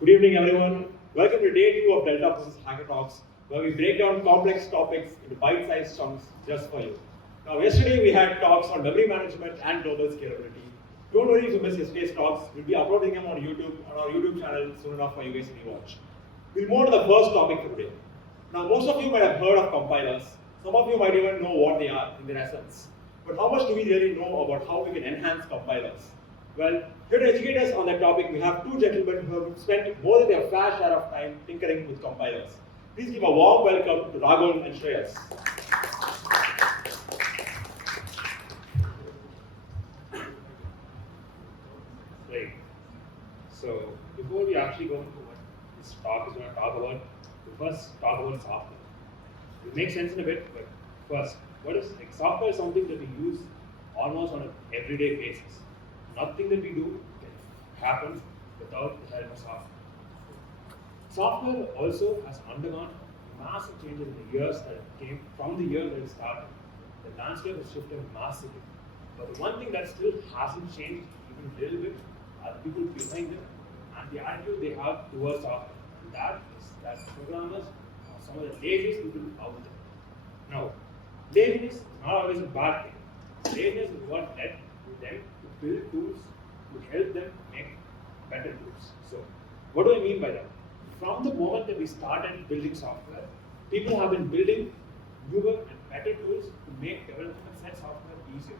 Good evening, everyone. Welcome to day 2 of Delta Process HackerTalks, where we break down complex topics into bite-sized chunks just for you. Now, yesterday we had talks on memory management and global scalability. Don't worry if you missed yesterday's talks. We'll be uploading them on YouTube, on our YouTube channel soon enough for you guys to rewatch. We'll move on to the first topic for today. Now, most of you might have heard of compilers. Some of you might even know what they are in their essence. But how much do we really know about how we can enhance compilers? Well, here to educate us on that topic, we have two gentlemen who have spent more than their fair share of time tinkering with compilers. Please give a warm welcome to Raghul and Shreyas. Right. So, before we actually go into what this talk is going to talk about, we first talk about software. It makes sense in a bit, but first, software is something that we use almost on an everyday basis. Nothing that we do can happen without the help of software. Software also has undergone massive changes in the years that came from the year that it started. The landscape has shifted massively. But the one thing that still hasn't changed even a little bit are the people behind them and the attitude they have towards software. And that is that programmers are some of the laziest people out there. Now, laziness is not always a bad thing. Laziness is what led them to build tools to help them make better tools. So, what do I mean by that? From the moment that we started building software, people have been building newer and better tools to make development and software easier.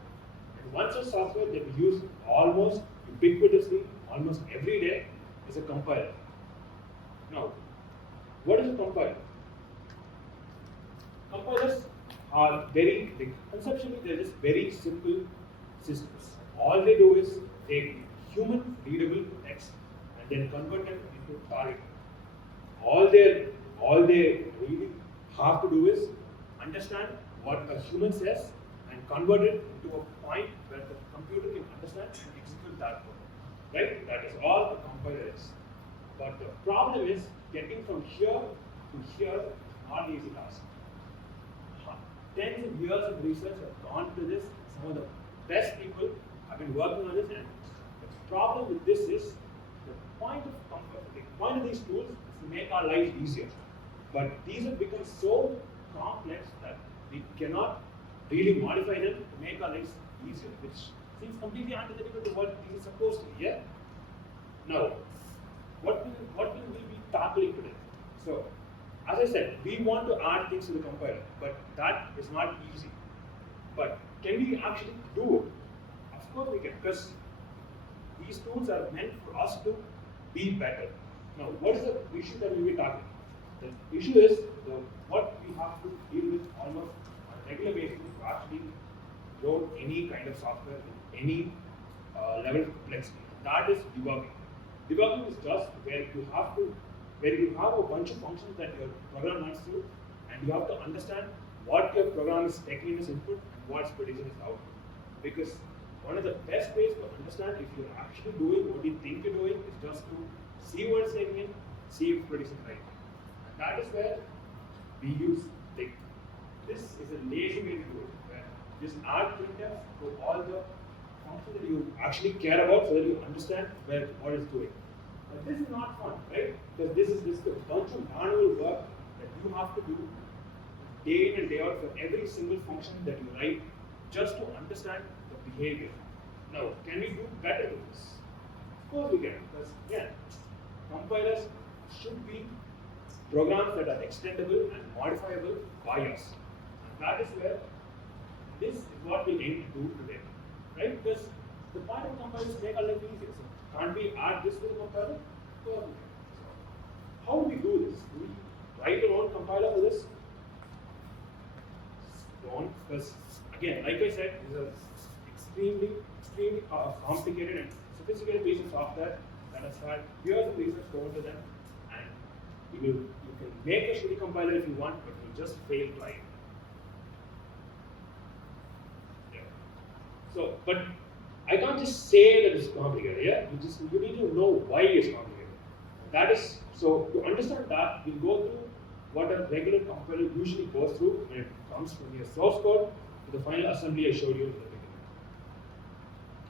And one such software that we use almost ubiquitously, almost every day, is a compiler. Now, what is a compiler? Compilers are conceptually they're just very simple systems. All they do is take human readable text and then convert it into target. All they really have to do is understand what a human says and convert it into a point where the computer can understand and execute that code. Right? That is all a compiler is. But the problem is getting from here to here is not an easy task. Tens of years of research have gone to this. Some of the best people have been working on this, and the problem with this is the point of these tools is to make our lives easier. But these have become so complex that we cannot really modify them to make our lives easier, which seems completely antithetical to what these are supposed to be. Yeah. Now, what will we be tackling today? So, as I said, we want to add things to the compiler, but that is not easy. But can we actually do it? Of course we can, because these tools are meant for us to be better. Now, what is the issue that we will be tackling? The issue is what we have to deal with almost on a regular basis to actually load any kind of software in any level of complexity. That is debugging. Debugging is just where you have a bunch of functions that your program runs through, and you have to understand what your program is taking as input and what's producing as output. Because one of the best ways to understand if you're actually doing what you think you're doing is just to see what it's taking in, see if it's producing right. And that is where we use think. This is a lazy way to do it, where you just add printf to all the functions that you actually care about so that you understand what it's doing. But this is not fun, right? Because this is just a bunch of manual work that you have to do day in and day out for every single function that you write just to understand the behavior. Now, can we do better with this? Of course we can, because again, compilers should be programs that are extendable and modifiable by us. And that is where this is what we aim to do today, right? Because the point of compilers is to make our life easier. So can't we add this to the compiler? Of course we can. So how do we do this? Do we write our own compiler for this? Don't, because again, like I said, these are extremely complicated and sophisticated pieces of software that has had years of research go into them, and you can make a shitty compiler if you want, but you just fail trying. Yeah. So, but I can't just say that it's complicated. Yeah, you need to know why it's complicated. That is so to understand that we'll go through what a regular compiler usually goes through when it comes from your source code to the final assembly I showed you in the beginning.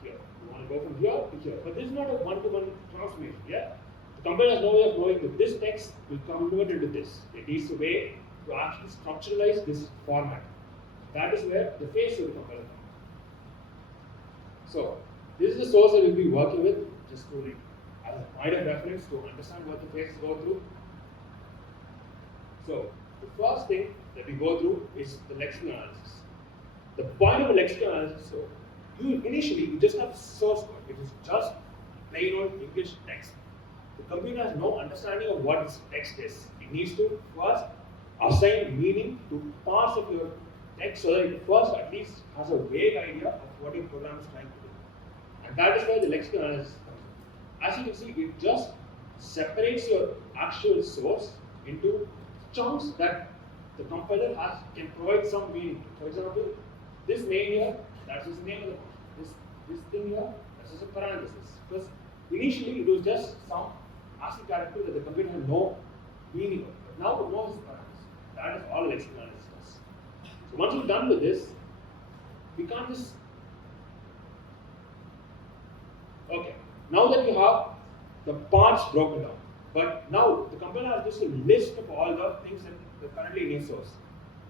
Here, you want to go from here to here, but this is not a one-to-one transformation. Yeah, The compiler has no way of knowing that this text will convert into this. It needs a way to actually structuralize this format. That is where the face of the compiler comes. So, this is the source that we'll be working with, just to like, as a point of reference to understand what the faces go through. So, the first thing that we go through is the lexical analysis. The point of a lexical analysis, so initially you just have source code, it is just plain old English text. The computer has no understanding of what this text is. It needs to first assign meaning to parts of your text so that it first at least has a vague idea of what your program is trying to do. And that is where the lexical analysis comes in. As you can see, it just separates your actual source into chunks that the compiler can provide some meaning to. For example, this name here, that's the name of the function. This thing here, that's just a parenthesis. Because initially it was just some ASCII character that the computer had no meaning of. But now it knows the parenthesis. That is all lexical analysis does. So once we're done with this, we can't just. Okay, now that you have the parts broken down, but now the compiler has just a list of all the things that are currently in your source.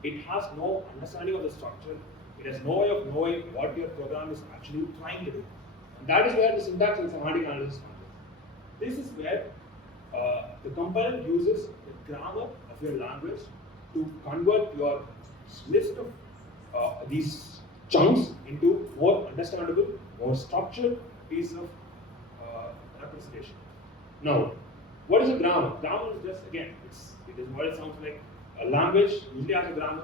It has no understanding of the structure. It has no way of knowing what your program is actually trying to do. And that is where the syntax and semantic analysis comes in. This is where the compiler uses the grammar of your language to convert your list of these chunks into more understandable, more structured piece of representation. Now, what is a grammar? Grammar is just, again, it is what it sounds like. A language usually has a grammar,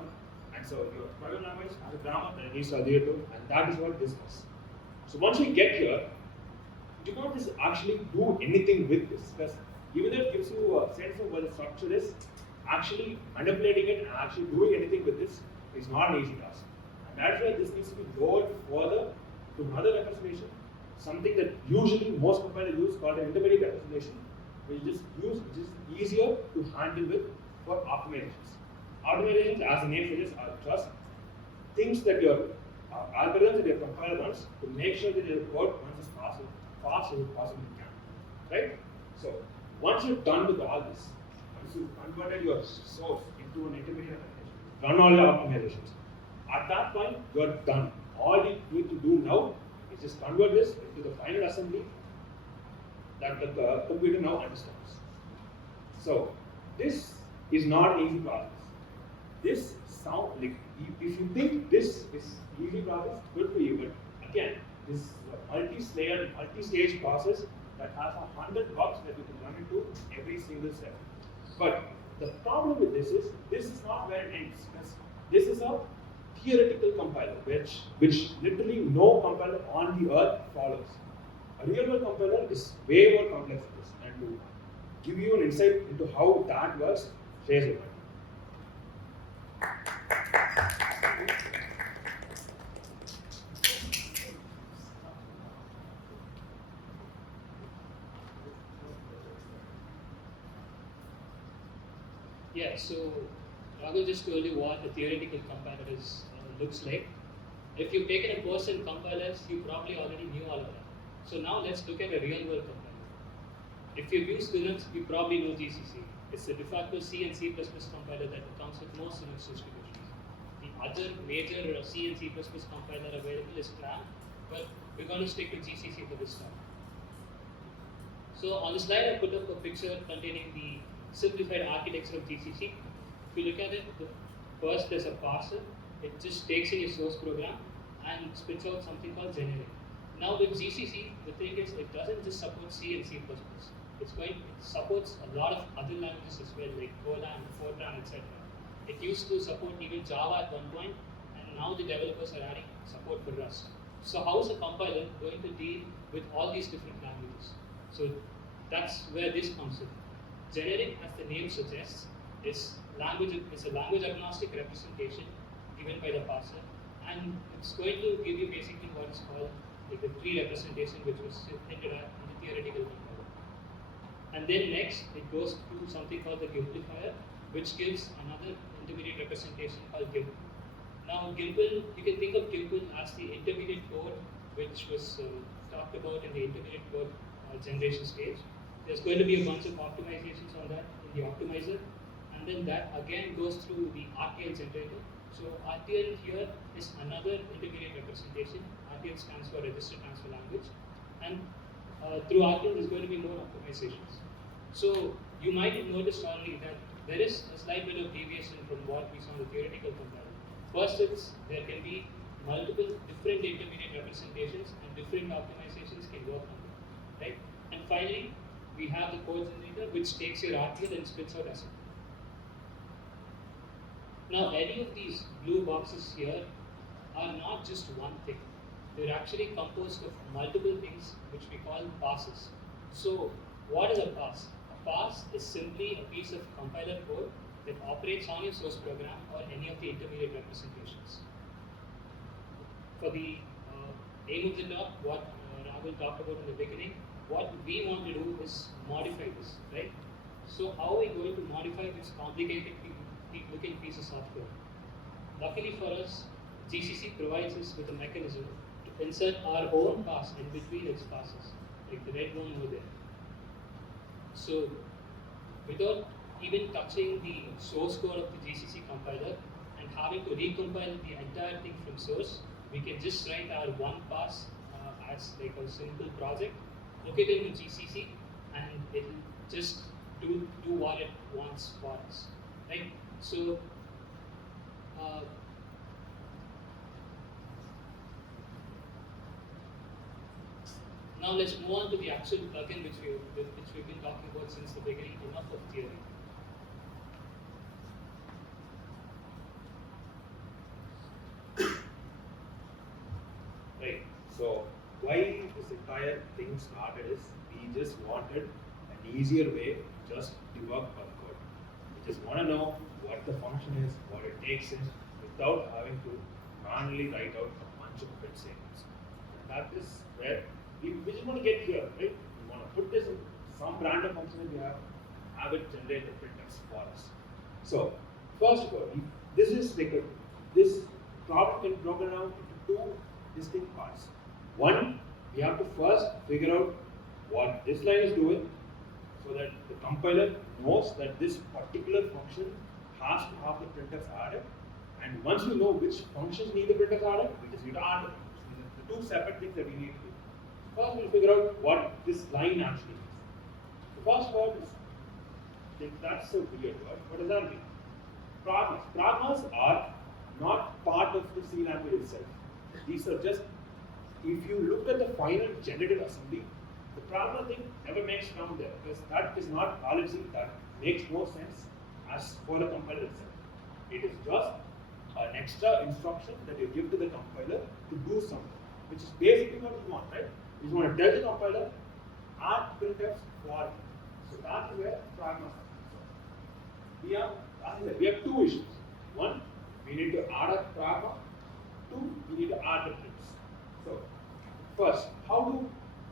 and so your programming language has a grammar that it needs to adhere to, and that is what this does. So once we get here, you cannot just actually do anything with this, because even though it gives you a sense of what the structure is, actually manipulating it and actually doing anything with this is not an easy task. And that's why this needs to be lowered further to another representation, something that usually most compilers use called an intermediate representation, which is easier to handle with for optimizations. Optimizations, as the name suggests, are just things that your algorithms that your compiler runs to make sure that your code runs as fast as it possibly can. Right? So once you're done with all this, once you've converted your source into an intermediate representation, run all your optimizations. At that point, you're done. All you need to do now is just convert this into the final assembly that the computer now understands. So this is not an easy process. This sound like if you think this is easy process, good for you. But again, this is a multi-layered, multi-stage process that has 100 bugs that you can run into every single step. But the problem with this is not where it ends. Because this is a theoretical compiler, which literally no compiler on the earth follows. A real-world compiler is way more complex than this. And to give you an insight into how that works, Shreyas will. Yeah, so Raghul just told you what a theoretical compiler looks like. If you've taken a course in compilers, you probably already knew all of that. So now let's look at a real-world compiler. If you've used Linux, you probably know GCC. It's the de facto C and C++ compiler that comes with most Linux distributions. The other major C and C++ compiler available is Clang, but we're going to stick to GCC for this time. So on the slide, I put up a picture containing the simplified architecture of GCC. If you look at it, first there's a parser. It just takes in your source program and spits out something called generic. Now with GCC, the thing is it doesn't just support C and C++. It supports a lot of other languages as well, like Golang, Fortran, etc. It used to support even Java at one point, and now the developers are adding support for Rust. So how is a compiler going to deal with all these different languages? So that's where this comes in. Generic, as the name suggests, is a language agnostic representation given by the parser, and it's going to give you basically what is called like the tree representation, which was hinted at in the theoretical compiler. And then next, it goes to something called the Gimplifier, which gives another intermediate representation called Gimp. Now, Gimple, you can think of Gimple as the intermediate code, which was talked about in the intermediate code generation stage. There's going to be a bunch of optimizations on that in the optimizer, and then that again goes through the RTL generator. So RTL here is another intermediate representation. RTL stands for Register Transfer Language, and through RTL there's going to be more optimizations. So you might have noticed already that there is a slight bit of deviation from what we saw in the theoretical compiler. First, there can be multiple different intermediate representations and different optimizations can work on them, right? And finally, we have the code generator which takes your RTL and spits out assembly. Now, any of these blue boxes here are not just one thing. They're actually composed of multiple things which we call passes. So, what is a pass? A pass is simply a piece of compiler code that operates on your source program or any of the intermediate representations. For the aim of the talk, what Raghul talked about in the beginning, what we want to do is modify this, right? So how are we going to modify this complicated looking piece of software? Luckily for us, GCC provides us with a mechanism to insert our own pass in between its passes, like the red one over there. So without even touching the source code of the GCC compiler and having to recompile the entire thing from source, we can just write our one pass as like a simple project, hook it into GCC, and it will just do what it wants for us, right? So now let's move on to the actual plugin which we've been talking about since the beginning. Enough of theory. Right. So why this entire thing started is we just wanted an easier way to just debug our code. We just want to know what the function is, what it takes in, without having to manually write out a bunch of print statements. And that is where we just want to get here, right? We want to put this in some random function that we have it generate the printers for us. So first of all, this is like this problem can be broken down into two distinct parts. One, we have to first figure out what this line is doing so that the compiler knows that this particular function has to have the printers added. And once we know which functions need the printers added, we just need to add them. So these are the two separate things that we need to do. First, we'll figure out what this line actually means. The first word is, that's a weird word. What does that mean? Pragmas. Pragmas are not part of the C language itself. These are just, if you look at the final generated assembly, the pragma thing never makes down there because that is not valid C. That makes no sense as for the compiler itself. It is just an extra instruction that you give to the compiler to do something, which is basically what you want, right? You want to tell the compiler, add printfs for you. So that's where pragma comes. We have two issues. One, we need to add a pragma. Two, we need to add the prints. So first, how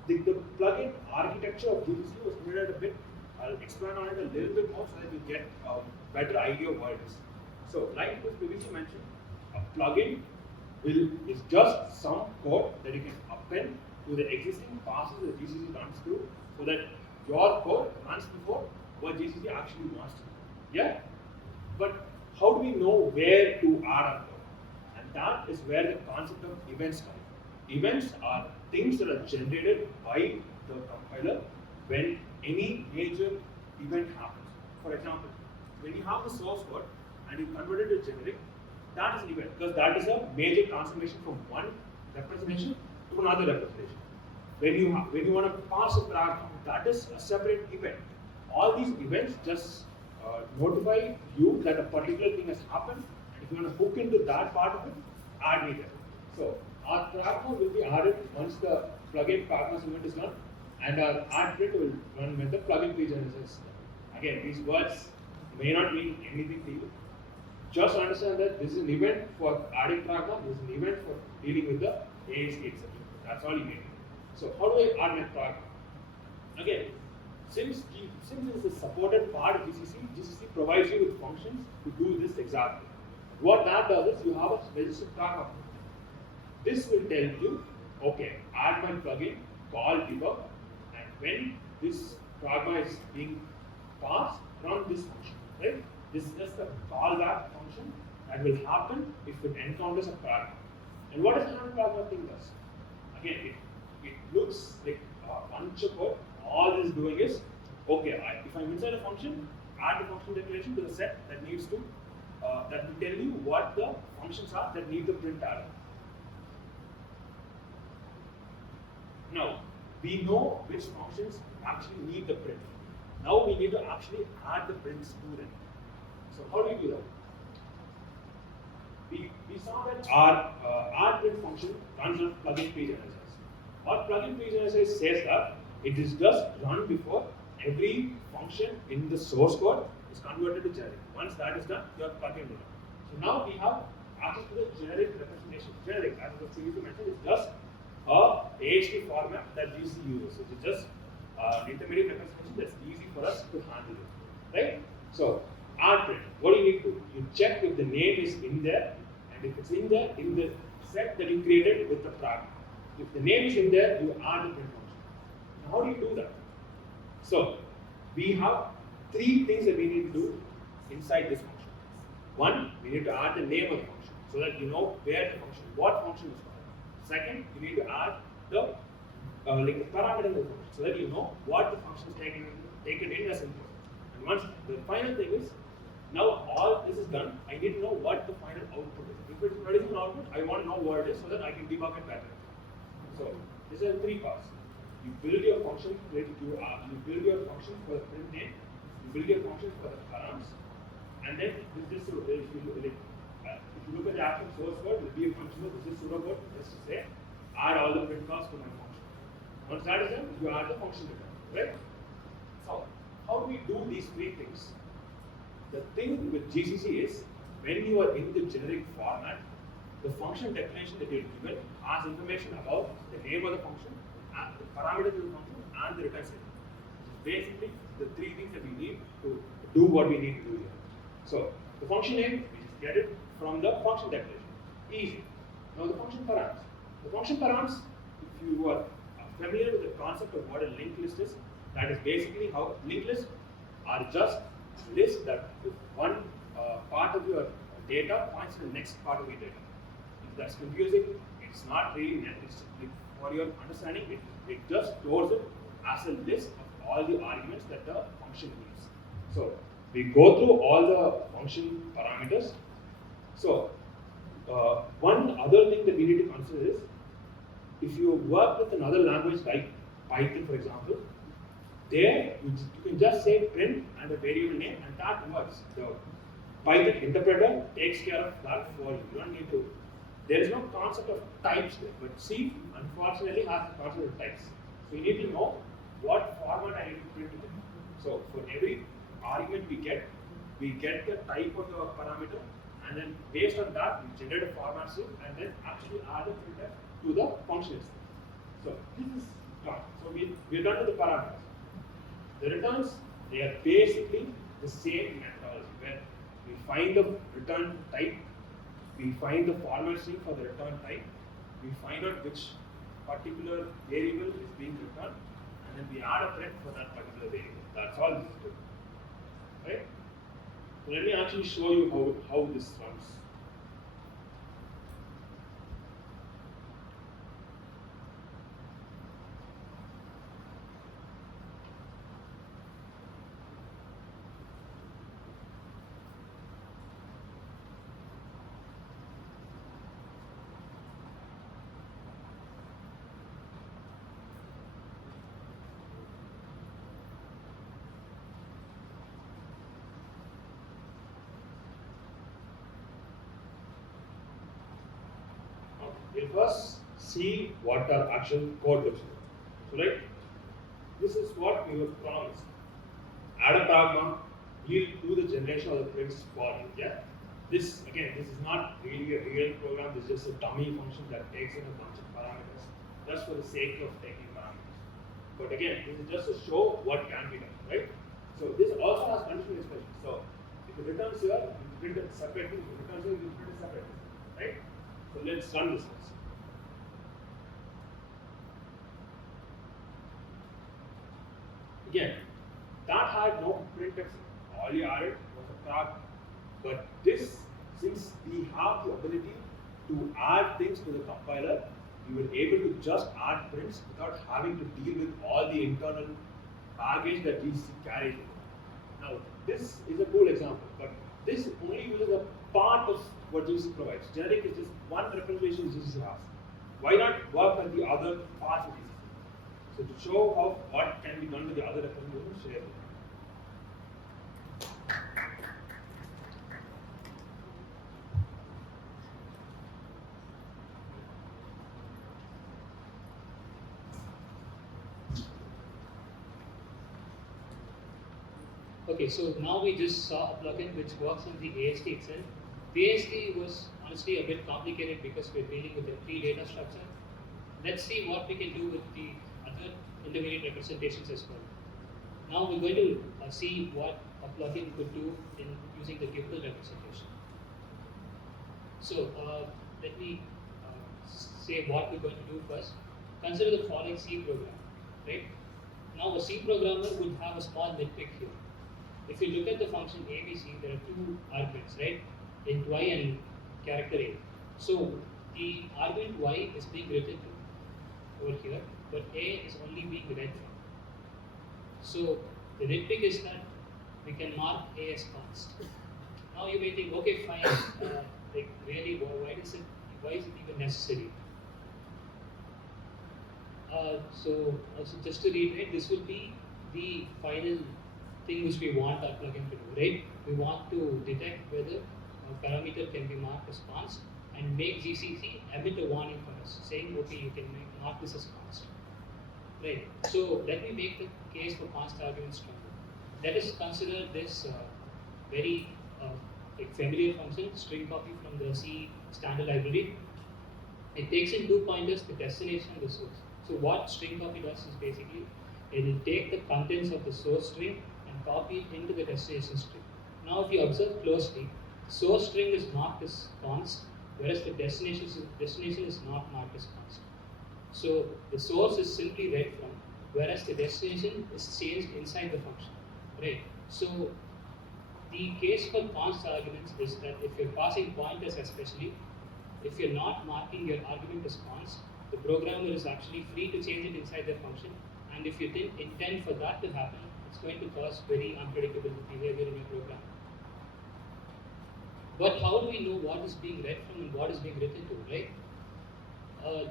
do the plugin architecture of GCC was created a bit. I'll expand on it a little bit more so that you get a better idea of what it is. So, like was previously mentioned, a plugin is just some code that you can append to the existing passes that GCC runs through, so that your code runs before what GCC actually wants to do. Yeah, but how do we know where to add our code? And that is where the concept of events come in. Events are things that are generated by the compiler when any major event happens. For example, when you have the source code and you convert it to generic, that is an event because that is a major transformation from one representation to another representation. When you want to pass a pragma, that is a separate event. All these events just notify you that a particular thing has happened, and if you want to hook into that part of it, add me there. So our pragma will be added once the plugin pragma event is done, and our add print will run when the plugin pregeneration is done. Again, these words may not mean anything to you. Just understand that this is an event for adding pragma, this is an event for dealing with the ASC exception. That's all you need. So how do I add my pragma? Again, since it is a supported part of GCC provides you with functions to do this exactly. What that does is you have a registered pragma. This will tell you, okay, add my plugin, call debug, and when this pragma is being passed from this function, right? This is just a callback function that will happen if it encounters a pragma. And what does non-pragma thing does? Again, it looks like a bunch of code. All it is doing is, okay, if I'm inside a function, add the function declaration to the set that needs to, that will tell you what the functions are that need the print array. Now, we know which functions actually need the print. Now we need to actually add the prints to them. So how do we do that? We saw that our add print function runs on plugin pre-generators. Our plugin pre-generator says that it is just run before every function in the source code is converted to generic. Once that is done, your plugin will run. So now we have access to the generic representation. Generic, as the previously mentioned, is just a AHT format that GCC uses. So it's just intermediate representation that's easy for us to handle it, right? So add print. What do you need to do? You check if the name is in there, and if it's in there, in the set that you created with the pragma. If the name is in there, you add the print function. Now, how do you do that? So we have three things that we need to do inside this function. One, we need to add the name of the function so that you know where the function, what function is called. Second, you need to add the the parameter of the function so that you know what the function is taken in as input. And once the final thing is, now all this is done, I need to know what the final output is. If it's producing an output, I want to know what it is so that I can debug it better. So these are three parts. You build your function related to you build your function for the print name, you build your function for the params, and then this is if you look at the actual source code, it will be a function of this is pseudocode, just to say add all the print calls to my function. Once that is done, you add the function return, right? So how do we do these three things? The thing with GCC is when you are in the generic format, the function declaration that you're given has information about the name of the function, and the parameters of the function, and the return statement. Basically, the three things that we need to do what we need to do here. So the function name, we just get it from the function declaration. Easy. Now the function params. The function params, if you are familiar with the concept of what a linked list is, that is basically how linked lists are just lists that if one part of your data points to the next part of your data. If that's confusing, it's not really necessary. For your understanding, it just stores it as a list of all the arguments that the function needs. So we go through all the function parameters. So one other thing that we need to consider is if you work with another language like Python, for example, there you can just say print and a variable name, and that works. The Python interpreter takes care of that for you. You don't need to. There is no concept of types there, but C unfortunately has the concept of types. So you need to know what format I need to print it in. So for every argument we get the type of the parameter, and then based on that we generate a format string and then actually add a filter to the function itself. So this is done. So we're done with the parameters. The returns, they are basically the same methodology where we find the return type, we find the format string for the return type, we find out which particular variable is being returned, and then we add a print for that particular variable. That's all this is doing. Right? So let me actually show you how this runs. We'll first see what our actual code looks like. So, right, this is what we were promised. Add a pragma, we'll do the generation of the prints for you. Yeah. This is not really a real program. This is just a dummy function that takes in a bunch of parameters, just for the sake of taking parameters. But again, this is just to show what can be done, right? So this also has conditional expression. So if it returns here, you print it separately. If it returns here, you print it separately, right? So let's run this first. Again, That had no printf. All you added was a tag. But this, since we have the ability to add things to the compiler, we were able to just add prints without having to deal with all the internal baggage that GCC carries. Now, this is a cool example, but this only uses a part of what GCC provides. Generic is just one representation GCC has. Why not work on the other parts of GCC? So to show how what can be done with the other representations, share it. Okay, so now we just saw a plugin which works on the AST itself. The AST was honestly a bit complicated because we're dealing with a tree data structure. Let's see what we can do with the other intermediate representations as well. Now we're going to see what a plugin could do in using the Gimple representation. So let me say what we're going to do first. Consider the following C program, right? Now a C programmer would have a small nitpick here. If you look at the function ABC, there are two arguments, right? Int y and character a. So the argument y is being written to over here, but a is only being read from. So the nitpick is that we can mark a as const. Now you may think, okay, fine, like really, why is it even necessary? So also just to reiterate, this will be the final thing which we want our plugin to do, right? We want to detect whether a parameter can be marked as const and make GCC emit a warning for us saying, okay, you can mark this as const, right? So let me make the case for const arguments stronger. Let us consider this very like familiar function, string copy from the C standard library. It takes in two pointers, the destination and the source. So what string copy does is basically it will take the contents of the source string and copy it into the destination string. Now if you observe closely, source string is marked as const, whereas the destination is not marked as const. So the source is simply read from, whereas the destination is changed inside the function, right? So the case for const arguments is that if you're passing pointers especially, if you're not marking your argument as const, the programmer is actually free to change it inside the function, and if you didn't intend for that to happen, it's going to cause very unpredictable behavior in your program. But how do we know what is being read from and what is being written to, right?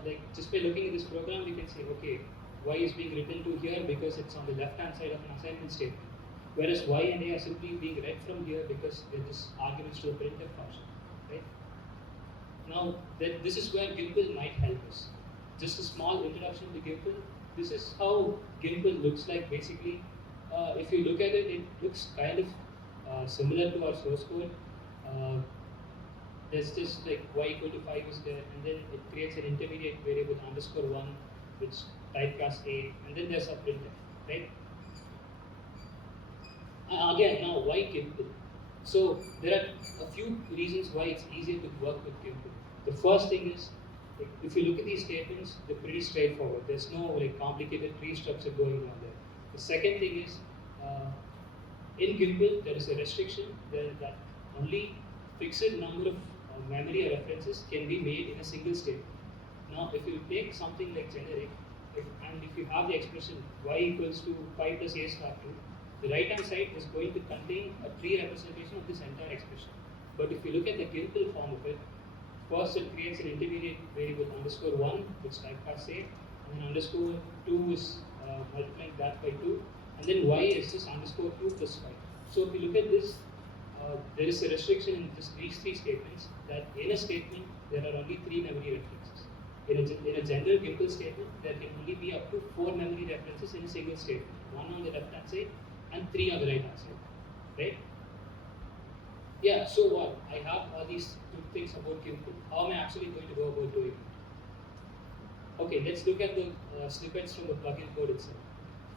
Like just by looking at this program, we can say, okay, y is being written to here because it's on the left-hand side of an assignment statement, whereas y and a are simply being read from here because they're just arguments to the printf function, right? Now, this is where Gimple might help us. Just a small introduction to Gimple. This is how Gimple looks like basically. If you look at it, it looks kind of similar to our source code. There's just like y equal to 5 is there, and then it creates an intermediate variable _1 which typecast a, and then there's a printf, right? Again, now why Gimple? So there are a few reasons why it's easier to work with Gimple. The first thing is, if you look at these statements, they're pretty straightforward. There's no like complicated tree structure going on there. The second thing is, in Gimple, there is a restriction that only fixed number of memory references can be made in a single statement. Now, if you take something like generic, and if you have the expression y equals to 5 plus a star 2, the right-hand side is going to contain a tree representation of this entire expression. But if you look at the Gimple form of it, first it creates an intermediate variable _1, which typecasts a, and then _2 is multiplying that by 2, and then y is just _2 plus 5. So if you look at this, there is a restriction in these three statements that in a statement there are only 3 memory references. In a general Gimple statement, there can only be up to 4 memory references in a single statement, 1 on the left-hand side and 3 on the right-hand side, right? Yeah, so what? I have all these two things about Gimple. How am I actually going to go about doing it? Okay, let's look at the snippets from the plugin code itself.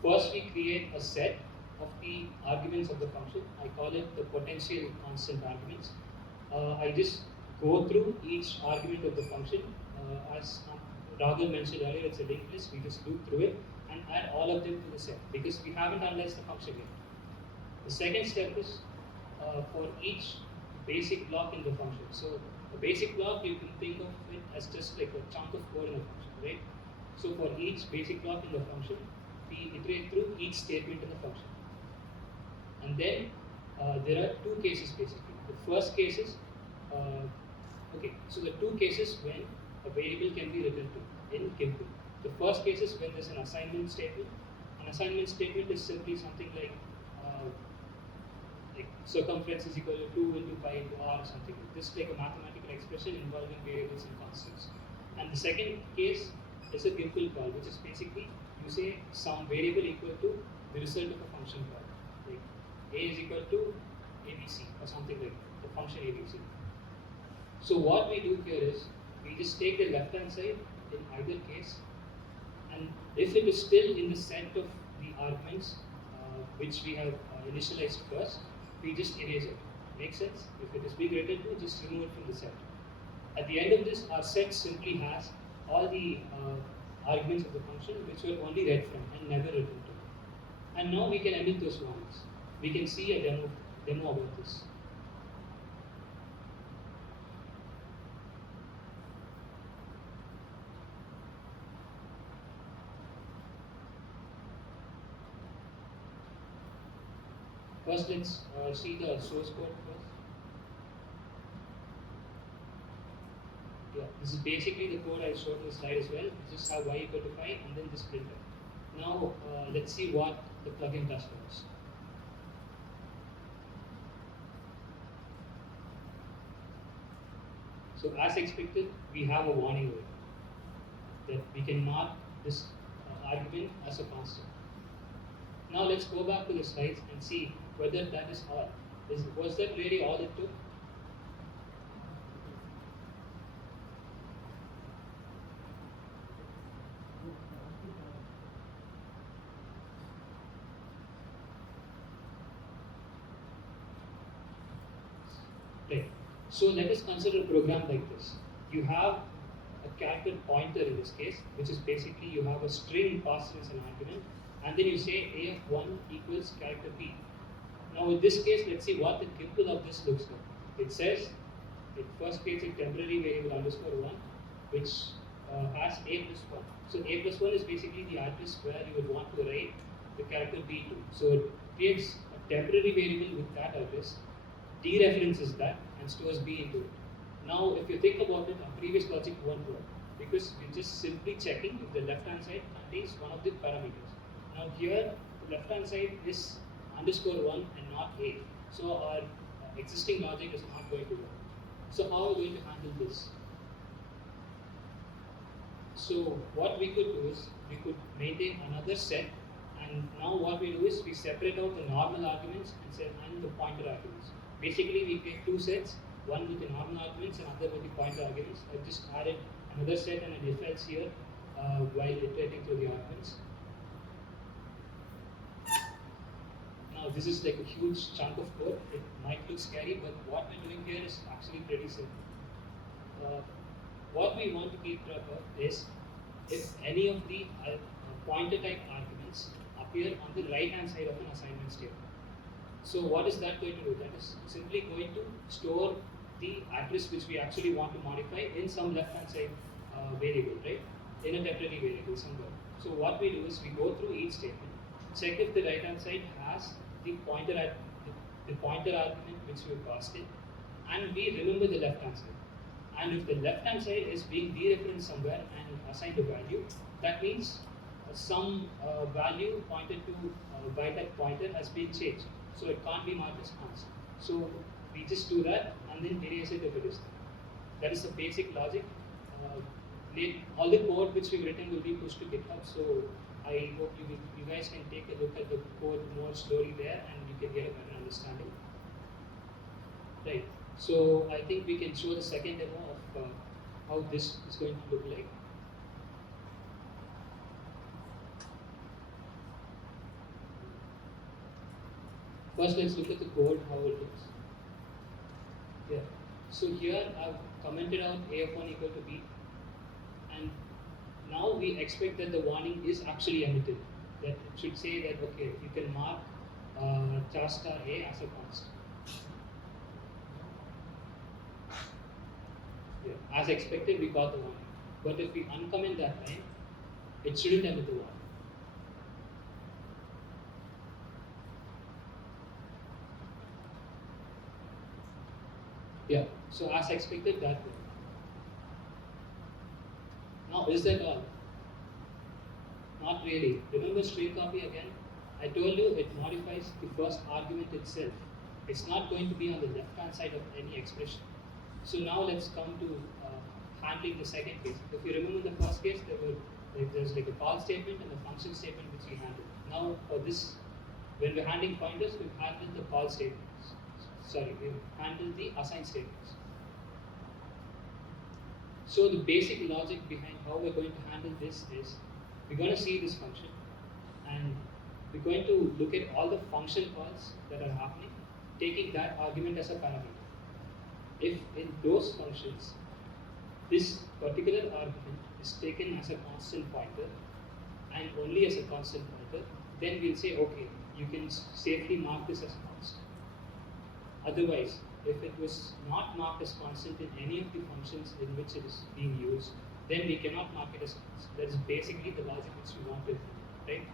First, we create a set of the arguments of the function. I call it the potential constant arguments. I just go through each argument of the function. As Raghul mentioned earlier, it's a linked list. We just loop through it and add all of them to the set because we haven't analyzed the function yet. The second step is for each basic block in the function. So a basic block, you can think of it as just like a chunk of code in a function, right? So for each basic block in the function, we iterate through each statement in the function. And then there are two cases basically. The first case is, so the two cases when a variable can be written to in Gimple. The first case is when there's an assignment statement. An assignment statement is simply something like circumference is equal to 2 into pi into r or something. This is like a mathematical expression involving variables and constants. And the second case is a Gimple call, which is basically you say some variable equal to the result of a function call. Like a is equal to abc or something like that, the function abc. So what we do here is we just take the left hand side in either case, and if it is still in the set of the arguments which we have initialized first, we just erase it. Make sense? If it is big greater to, just remove it from the set. At the end of this, our set simply has all the arguments of the function which were only read from and never written to. And now we can emit those warnings. We can see a demo about this. First, let's see the source code first. Yeah, this is basically the code I showed in the slide as well. Just have y equal to 5 and then just print it. Now, let's see what the plugin does for us. So, as expected, we have a warning over here that we can mark this argument as a constant. Now, let's go back to the slides and see whether that is all. Was that really all it took? Right. So let us consider a program like this. You have a character pointer in this case, which is basically you have a string passed as an argument, and then you say a of 1 equals character b. Now in this case, let's see what the Gimple of this looks like. It says, it first creates a temporary variable underscore 1, which has a plus 1. So a plus 1 is basically the address where you would want to write the character b to. So it creates a temporary variable with that address, dereferences that, and stores b into it. Now if you think about it, our previous logic won't work, because we're just simply checking if the left hand side contains one of the parameters. Now here, the left hand side is underscore 1 and not a. So our existing logic is not going to work. So how are we going to handle this? So what we could do is we could maintain another set, and now what we do is we separate out the normal arguments and the pointer arguments. Basically we create two sets, one with the normal arguments and other with the pointer arguments. I've just added another set and an if else here while iterating through the arguments. Now this is like a huge chunk of code. It might look scary, but what we're doing here is actually pretty simple. What we want to keep track of is if any of the pointer type arguments appear on the right hand side of an assignment statement. So what is that going to do? That is simply going to store the address which we actually want to modify in some left hand side variable, right? In a temporary variable somewhere. So what we do is we go through each statement, check if the right hand side has the pointer argument which we passed in, and we remember the left hand side. And if the left hand side is being dereferenced somewhere and assigned a value, that means some value pointed to by that pointer has been changed. So it can't be marked as constant. So we just do that and then erase it if it is there. That is the basic logic. All the code which we've written will be pushed to GitHub. So I hope you guys can take a look at the code more slowly there and you can get a better understanding. Right. So I think we can show the second demo of how this is going to look like. First, let's look at the code, how it looks. Yeah. So here I've commented out a of 1 equal to b, and now we expect that the warning is actually emitted. That it should say that okay, you can mark char star A as a constant. Yeah. As expected, we got the warning. But if we uncomment that line, it shouldn't emit the warning. Yeah, so as expected, that way. Now, is that all? Not really. Remember string copy again? I told you it modifies the first argument itself. It's not going to be on the left-hand side of any expression. So now let's come to handling the second case. If you remember the first case, there's like a call statement and a function statement which we handled. Now for this, when we're handling pointers, we've handled the call statements. Sorry, we've handled the assign statements. So the basic logic behind how we're going to handle this is, we're going to see this function and we're going to look at all the function calls that are happening, taking that argument as a parameter. If in those functions, this particular argument is taken as a constant pointer and only as a constant pointer, then we'll say, okay, you can safely mark this as constant. Otherwise, if it was not marked as constant in any of the functions in which it is being used, then we cannot mark it as constant. That is basically the logic which we want to implement, right?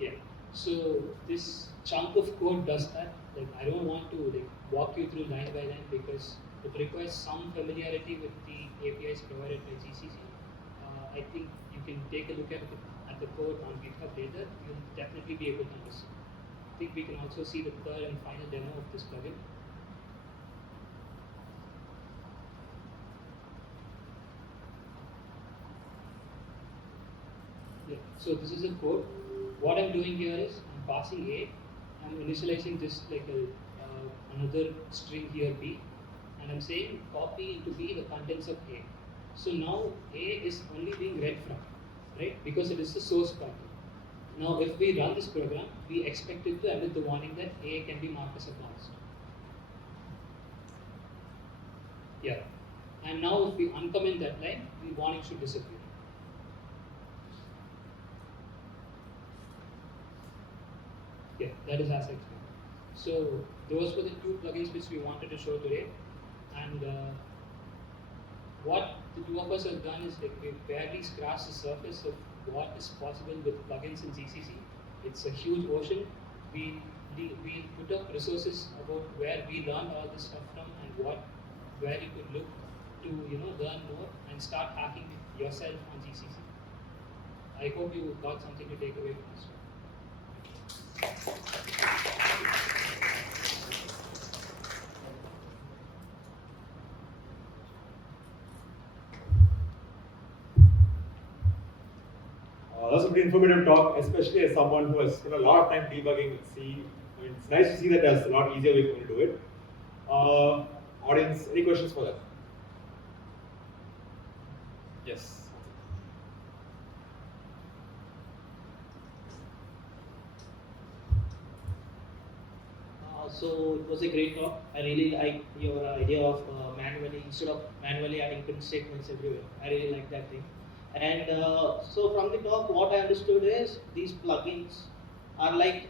Yeah. So this chunk of code does that. Like, I don't want to like walk you through line by line because it requires some familiarity with the APIs provided by GCC. I think you can take a look at the code on GitHub later. You'll definitely be able to understand. I think we can also see the third and final demo of this plugin. Yeah. So this is the code. What I'm doing here is I'm passing A. I'm initializing this like another string here B, and I'm saying copy into B the contents of A. So now A is only being read from, right? Because it is the source pointer. Now if we run this program, we expect it to emit the warning that A can be marked as a constant. Yeah. And now if we uncomment that line, the warning should disappear. Yeah, that is as expected. So those were the two plugins which we wanted to show today. And what the two of us have done is like we've barely scratched the surface of what is possible with plugins in GCC. It's a huge ocean. We put up resources about where we learned all this stuff from and where you could look to learn more and start hacking yourself on GCC. I hope you got something to take away from this one. That's a pretty informative talk, especially as someone who has spent a lot of time debugging with C. I mean, it's nice to see that there's a lot easier way to do it. Audience, any questions for that? Yes. So it was a great talk. I really like your idea of instead of manually adding print statements everywhere. I really like that thing. And so from the talk, what I understood is these plugins are like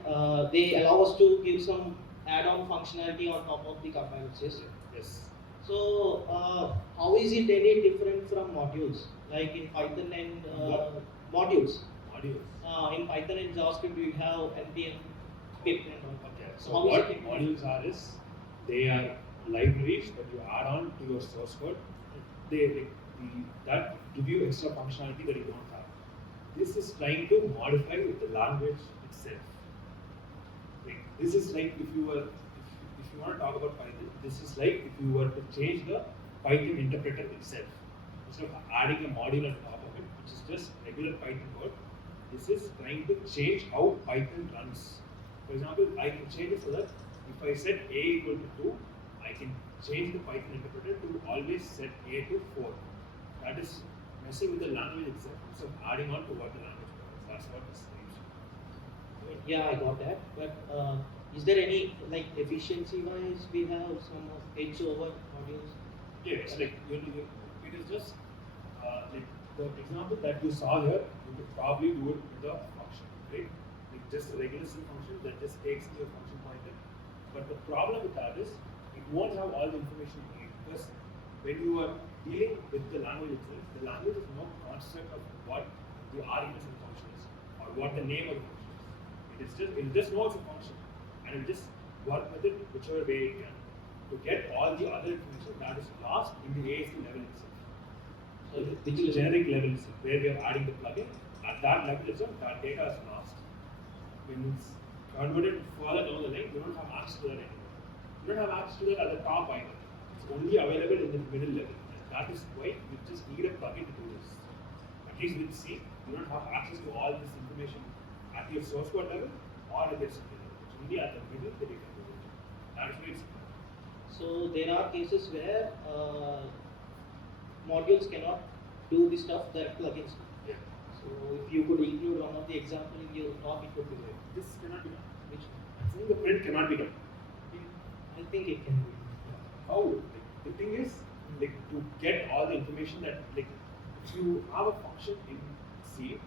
they allow us to give some add-on functionality on top of the compilations. Yes. So how is it any different from modules? Like in Python and modules. Modules. In Python and JavaScript, we have npm, pip, and all. Okay. So How is what it modules are is they are libraries that you add on to your source code. That give you extra functionality that you don't have. This is trying to modify the language itself. This is like if you want to talk about Python, this is like if you were to change the Python interpreter itself. Instead of adding a module on top of it, which is just regular Python code, this is trying to change how Python runs. For example, I can change it so that if I set A equal to 2, I can change the Python interpreter to always set A to 4. That is messing with the language itself instead of adding on to what the language provides. That's what this is. Yeah, I got that. But is there any like efficiency-wise we have some of edge over modules? Yes, like it is just like the example that you saw here. You could probably do it with a function, right? like just a regular C function that just takes your function pointer. But the problem with that is it won't have all the information you need, because when you are dealing with the language itself, the language is no construct of what the arguments of the function is or what the name of the function is. It just knows a function and it just work with it whichever way it can to get all the other information that is lost in the AST level itself. So which is generic level itself, where we are adding the plugin. At that level itself, that data is lost. When it's converted further down the line, you don't have access to that anymore. You don't have access to that at the top either. It's only available in the middle level. And that is why you just need a plugin to do this. At least with C, you don't have access to all this information at your source code level or at the assembly level. It's only at the middle that you can do it. That's why it's. So there are cases where modules cannot do the stuff that plugins do. Yeah. So if you could include one of the example in your talk, it would be great. This cannot be done. Which one? I think the print cannot be done. I think it can be. How? Like, the thing is, like, to get all the information that, like, if you have a function in C,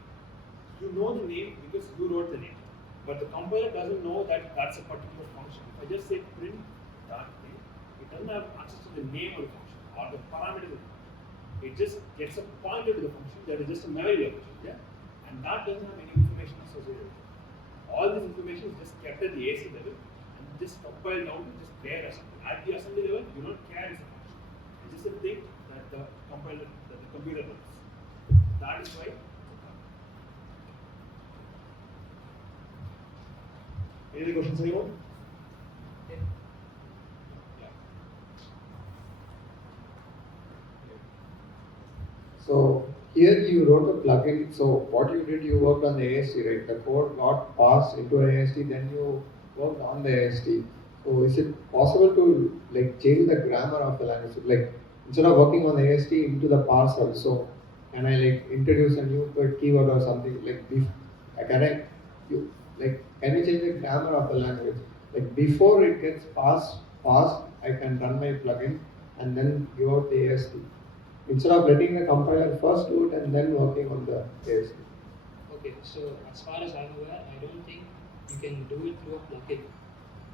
you know the name because you wrote the name. But the compiler doesn't know that that's a particular function. If I just say print that thing, it doesn't have access to the name of the function or the parameters of the function. It just gets a pointer to the function that is just a memory location, yeah? And that doesn't have any information associated with it. All this information is just kept at the AC level and just compiled down to just bare assembly. At the assembly level, you don't care it's a function. It's just a thing that the compiler, that the computer runs. That is why. Any other questions, anyone? Yeah. So here you wrote a plugin. So what you did, you worked on the AST, right? The code got passed into an AST, then you worked on the AST. So is it possible to like change the grammar of the language? Like instead of working on the AST into the parser, so can I like introduce a new keyword or something like can you change the grammar of the language? Like before it gets passed, I can run my plugin and then give out the AST. Instead of letting the compiler first do it and then working on the AST. Okay, so as far as I'm aware, I don't think you can do it through a plugin.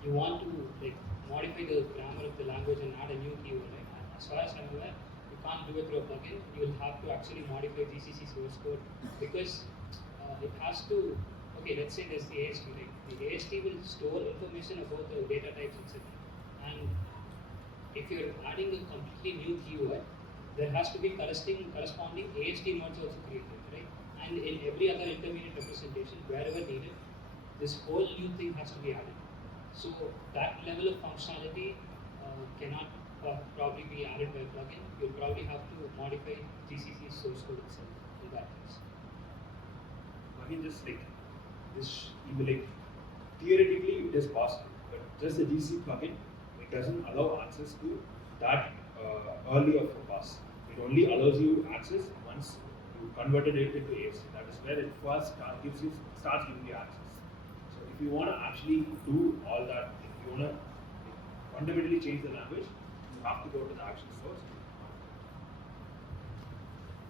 You want to like modify the grammar of the language and add a new keyword, right? And as far as I'm aware, you can't do it through a plugin. You will have to actually modify GCC source code because it has to. Okay, let's say there's the AST, right? The AST will store information about the data types, etc. And if you're adding a completely new keyword, there has to be corresponding AST nodes also created, right? And in every other intermediate representation, wherever needed, this whole new thing has to be added. So that level of functionality cannot probably be added by a plugin. You'll probably have to modify GCC source code itself in that case. Plugin just like this, like theoretically it is possible, but just the GCC plugin, it doesn't allow access to that early of a pass. It only allows you access once you converted it into AST. That is where it first starts giving you access. So if you want to actually do all that, if you want to fundamentally change the language, you have to go to the action source.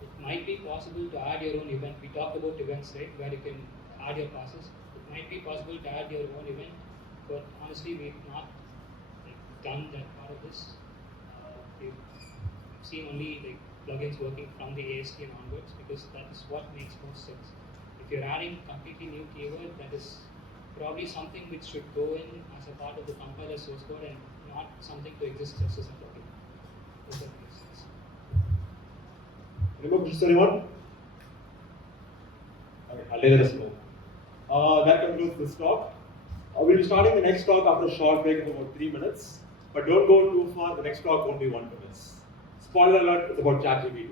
It might be possible to add your own event. We talked about events, right, where you can add your passes. It might be possible to add your own event, but honestly, we've not done that part of this. We've seen only like plugins working from the AST and onwards because that is what makes most sense. If you're adding completely new keyword, that is probably something which should go in as a part of the compiler source code and not something to exist just as a plugin. Does that make sense? Any more questions, anyone? Okay, I'll let us know. That concludes this talk. We'll be starting the next talk after a short break of about 3 minutes. But don't go too far, the next talk won't be 1 minute. Spoiler alert, it's about ChatGPT.